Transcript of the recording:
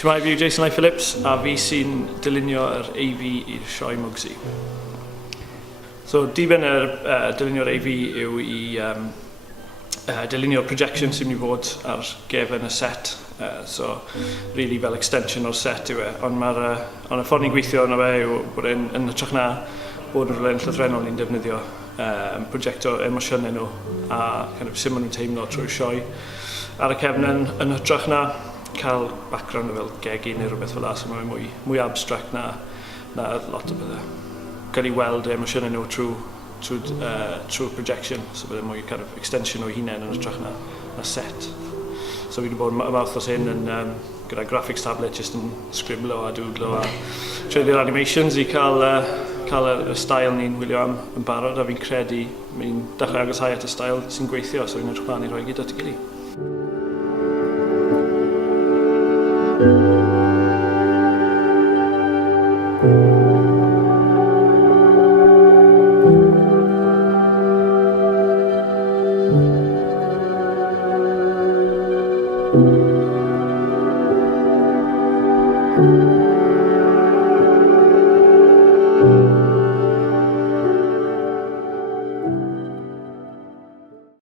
Shwmae, fi yw Jason Lye-Phillips a fi sy'n dylunio yr AV i'r sioe Mwgsi. So, diben dylunio'r AV yw i dylunio'r projection sy'n mynd i fod ar gefn y set. So, really fel extension o'r set yw e. Ond y ffordd ni'n gweithio yna fe yw bod e'n hytrach na bod yn rhywle'n llythrenol ni'n defnyddio projecto emosiynau nhw a sut maen nhw'n teimlo trwy'r sioe. Ar y cefn yn hytrach na cael background fel gegin neu rhywbeth fel la, so mae'n mwy abstract na lot o bethau. Gael i weld emosiynau nhw trwy'r projection, so byddai mwy extension o'i hunain yn hytrach na set. So fi wedi bod yn mawrth os hyn gyda graphics tablet, just yn scribblo a doodlo a treulio'r animations i cael y style ni'n wylio am yn barod, a fi'n credu mi'n dechrau agosau at y style sy'n gweithio, so fi'n edrych mlaen i roi gyda at y gilydd.